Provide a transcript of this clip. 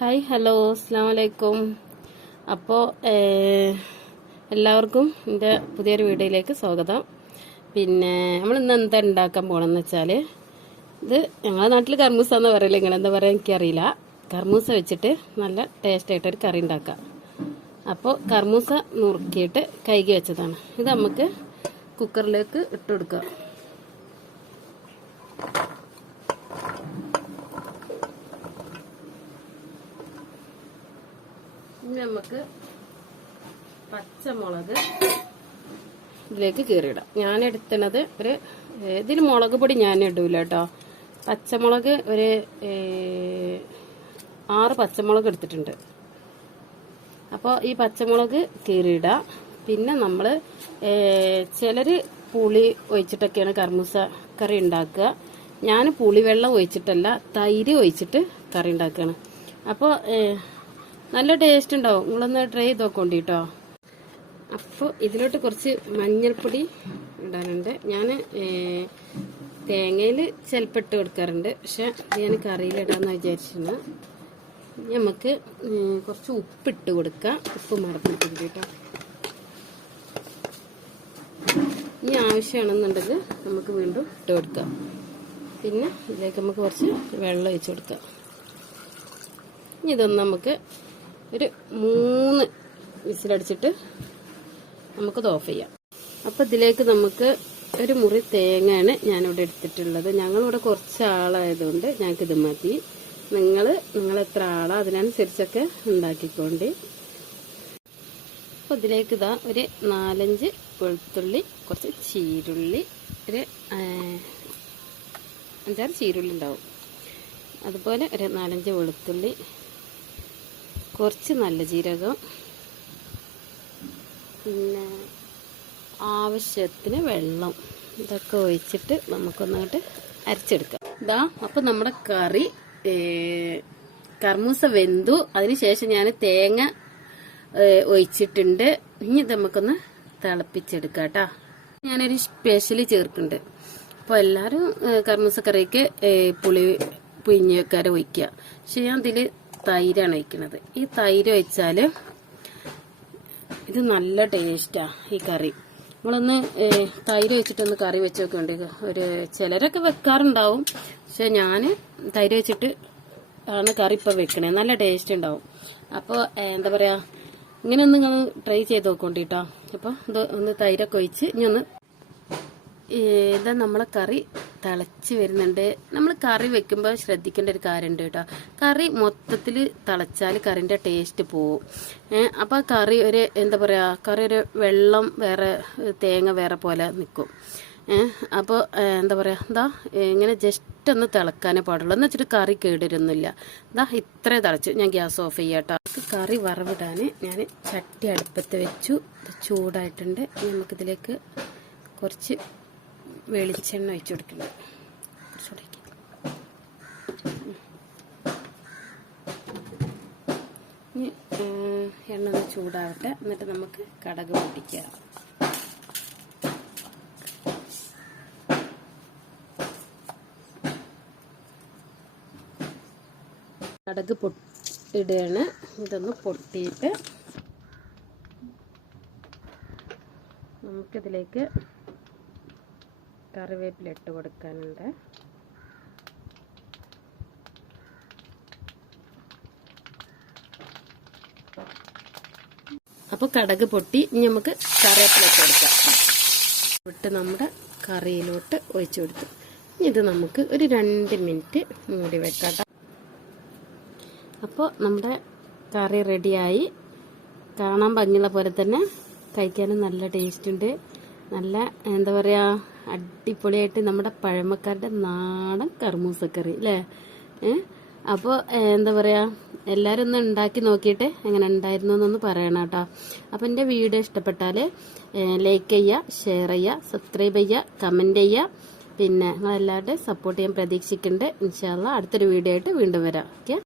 Hi hello അസ്സാം വലൈക്കും അപ്പോൾ എല്ലാവർക്കും എന്റെ പുതിയൊരു വീഡിയോയിലേക്ക് സ്വാഗതം. പിന്നെ നമ്മൾ ഇന്ന് എന്താ ഉണ്ടാക്കാൻ പോകണമെന്ന് വെച്ചാൽ ഇത് ഞങ്ങളുടെ നാട്ടിൽ കർമൂസ എന്ന് പറയില്ല ഇങ്ങനെ എന്താ പറയുക എനിക്കറിയില്ല. കർമൂസ വെച്ചിട്ട് നല്ല ടേസ്റ്റ് ആയിട്ടൊരു കറി ഉണ്ടാക്കാം. അപ്പോൾ കർമൂസ നുറുക്കിയിട്ട് കൈകി വെച്ചതാണ്. ഇത് നമുക്ക് കുക്കറിലേക്ക് ഇട്ട് കൊടുക്കാം. ഇനി നമുക്ക് പച്ചമുളക് ഇതിലേക്ക് കീറിയിടാം. ഞാൻ എടുത്തണത് ഒരു ഇതിൽ മുളക് പൊടി ഞാൻ ഇടൂല കേട്ടോ. പച്ചമുളക് ഒരു ആറ് പച്ചമുളക് എടുത്തിട്ടുണ്ട്. അപ്പോൾ ഈ പച്ചമുളക് കീറിയിടാം. പിന്നെ നമ്മൾ ചിലർ പുളി ഒഴിച്ചിട്ടൊക്കെയാണ് കർമ്മസ കറി ഉണ്ടാക്കുക. ഞാൻ പുളിവെള്ളം ഒഴിച്ചിട്ടല്ല തൈര് ഒഴിച്ചിട്ട് കറി ഉണ്ടാക്കുകയാണ്. അപ്പോൾ നല്ല ടേസ്റ്റ് ഉണ്ടാവും. നിങ്ങളൊന്ന് ട്രൈ ചെയ്ത് നോക്കോണ്ടി കേട്ടോ അപ്പോൾ ഇതിലോട്ട് കുറച്ച് മഞ്ഞൾപ്പൊടി ഇടാനുണ്ട്. ഞാൻ തേങ്ങയിൽ ചിലപ്പോൾ ഇട്ട് കൊടുക്കാറുണ്ട്. പക്ഷെ ഇത് ഞാൻ കറിയിലിടാന്ന് വിചാരിച്ചിരുന്നു. നമുക്ക് കുറച്ച് ഉപ്പിട്ട് കൊടുക്കാം. ഉപ്പ് മറന്നിട്ടുണ്ട് കേട്ടോ ഇനി ആവശ്യമാണെന്നുണ്ടെങ്കിൽ നമുക്ക് വീണ്ടും ഇട്ട് കൊടുക്കാം. പിന്നെ ഇതിലേക്ക് നമുക്ക് കുറച്ച് വെള്ളം ഒഴിച്ചു കൊടുക്കാം. ഇനി ഇതൊന്ന് നമുക്ക് ഒരു മൂന്ന് വിസിലടിച്ചിട്ട് നമുക്കത് ഓഫ് ചെയ്യാം. അപ്പം ഇതിലേക്ക് നമുക്ക് ഒരു മുറി തേങ്ങയാണ് ഞാനിവിടെ എടുത്തിട്ടുള്ളത്. ഞങ്ങളിവിടെ കുറച്ച് ആളായതുകൊണ്ട് ഞങ്ങൾക്ക് ഇത് മതി. നിങ്ങൾ നിങ്ങൾ എത്ര ആളാ അതിനനുസരിച്ചൊക്കെ ഉണ്ടാക്കിക്കൊണ്ട്. അപ്പോൾ ഇതിലേക്ക് ഇതാ ഒരു നാലഞ്ച് വെളുത്തുള്ളി കുറച്ച് ചീരുള്ളി ഒരു അഞ്ചാറ് ചീരുള്ളി ഉണ്ടാവും. അതുപോലെ ഒരു നാലഞ്ച് വെളുത്തുള്ളി കുറച്ച് നല്ല ജീരകം. പിന്നെ ആവശ്യത്തിന് വെള്ളം. ഇതൊക്കെ ഒഴിച്ചിട്ട് നമുക്കൊന്നങ്ങോട്ട് അരച്ചെടുക്കാം. ഇതാ അപ്പം നമ്മുടെ കറി കർമൂസ വെന്തു. അതിനുശേഷം ഞാൻ തേങ്ങ ഒഴിച്ചിട്ടുണ്ട്. ഇനി നമുക്കൊന്ന് തിളപ്പിച്ചെടുക്കാം കേട്ടോ. ഞാനൊരു സ്പെഷ്യലി ചേർക്കുന്നുണ്ട് അപ്പോൾ എല്ലാവരും കർമൂസക്കറിക്ക് കർമൂസ കറിക്ക് പുളി പിഴിഞ്ഞക്കാരെ ഒഴിക്കുക. പക്ഷെ ഞാൻ ഇതിൽ തൈരാണ് ഒഴിക്കുന്നത് ഈ തൈര് ഒഴിച്ചാൽ ഇത് നല്ല ടേസ്റ്റാ ഈ കറി. നമ്മളൊന്ന് തൈര് വെച്ചിട്ടൊന്ന് കറി വെച്ച് നോക്കുന്നുണ്ട് ഒരു ചിലരൊക്കെ വെക്കാറുണ്ടാവും. പക്ഷെ ഞാൻ തൈര് വെച്ചിട്ട് ആണ് കറി ഇപ്പം വെക്കണേ. നല്ല ടേസ്റ്റ് ഉണ്ടാവും. അപ്പോൾ എന്താ പറയാ ഇങ്ങനെ ഒന്ന് നിങ്ങൾ ട്രൈ ചെയ്ത് നോക്കോണ്ടിട്ടോ. അപ്പോൾ ഒന്ന് തൈരൊക്കെ ഒഴിച്ച് ഇനി ഒന്ന് ഇതാ നമ്മളെ കറി തിളച്ച് വരുന്നുണ്ട്. നമ്മൾ കറി വെക്കുമ്പോൾ ശ്രദ്ധിക്കേണ്ട ഒരു കാര്യമുണ്ട് കേട്ടോ. കറി മൊത്തത്തിൽ തിളച്ചാൽ കറിന്റെ ടേസ്റ്റ് പോവും. അപ്പോൾ കറി ഒരു എന്താ പറയുക കറി ഒരു വെള്ളം വേറെ തേങ്ങ വേറെ പോലെ നിൽക്കും അപ്പോൾ എന്താ പറയുക എന്താ ഇങ്ങനെ ജസ്റ്റ് ഒന്ന് തിളക്കാനേ പാടുള്ളൂ. എന്ന് വെച്ചിട്ട് കറി കേടരുന്നില്ല. എന്താ ഇത്ര തിളച്ചു. ഞാൻ ഗ്യാസ് ഓഫ് ചെയ്യാട്ടോ. കറി വറവിടാൻ ഞാൻ ചട്ടി അടുപ്പത്ത് വെച്ചു. ചൂടായിട്ടുണ്ട്. നമുക്കിതിലേക്ക് കുറച്ച് വെളിച്ചെണ്ണ ഒഴിച്ചു കൊടുക്കണം. ഇനി എണ്ണ ഒന്ന് ചൂടാവട്ടെ. എന്നിട്ട് നമുക്ക് കടക് പൊട്ടിക്കാം. കടക് പൊട്ടിടുകയാണ് ഇതൊന്ന് പൊട്ടിയിട്ട് നമുക്കിതിലേക്ക് കറിവേപ്പില ഇട്ട് കൊടുക്കാനുണ്ട്. അപ്പോൾ കടക് പൊട്ടി ഇനി നമുക്ക് കറിവേപ്പില ഇട്ട് കൊടുക്കാം. ഇട്ട് നമ്മുടെ കറിയിലോട്ട് ഒഴിച്ചു കൊടുത്തു. ഇനി ഇത് നമുക്ക് ഒരു രണ്ട് മിനിറ്റ് മൂടി വെക്കാം. അപ്പോൾ നമ്മുടെ കറി റെഡിയായി. കാണാൻ ഭംഗിയുള്ള പോലെ തന്നെ കഴിക്കാനും നല്ല ടേസ്റ്റ് ഉണ്ട്. നല്ല എന്താ പറയുക അടിപൊളിയായിട്ട് നമ്മുടെ പഴമക്കാരുടെ നാടൻ കർമൂസക്കറി അല്ലേ അപ്പോൾ എന്താ പറയുക എല്ലാവരും ഒന്ന് ഉണ്ടാക്കി നോക്കിയിട്ട് എങ്ങനെ ഉണ്ടായിരുന്നു എന്നൊന്ന് പറയണം കേട്ടോ. അപ്പോൾ എന്റെ വീഡിയോ ഇഷ്ടപ്പെട്ടാൽ ലൈക്ക് ചെയ്യുക ഷെയർ ചെയ്യുക സബ്സ്ക്രൈബ് ചെയ്യുക കമന്റ് ചെയ്യുക. പിന്നെ നിങ്ങളെല്ലാവരുടെയും സപ്പോർട്ട് ചെയ്യാൻ പ്രതീക്ഷിക്കുന്നുണ്ട്. ഇൻഷാല്ല അടുത്തൊരു വീഡിയോ ആയിട്ട് വീണ്ടും വരാം. ഓക്കെ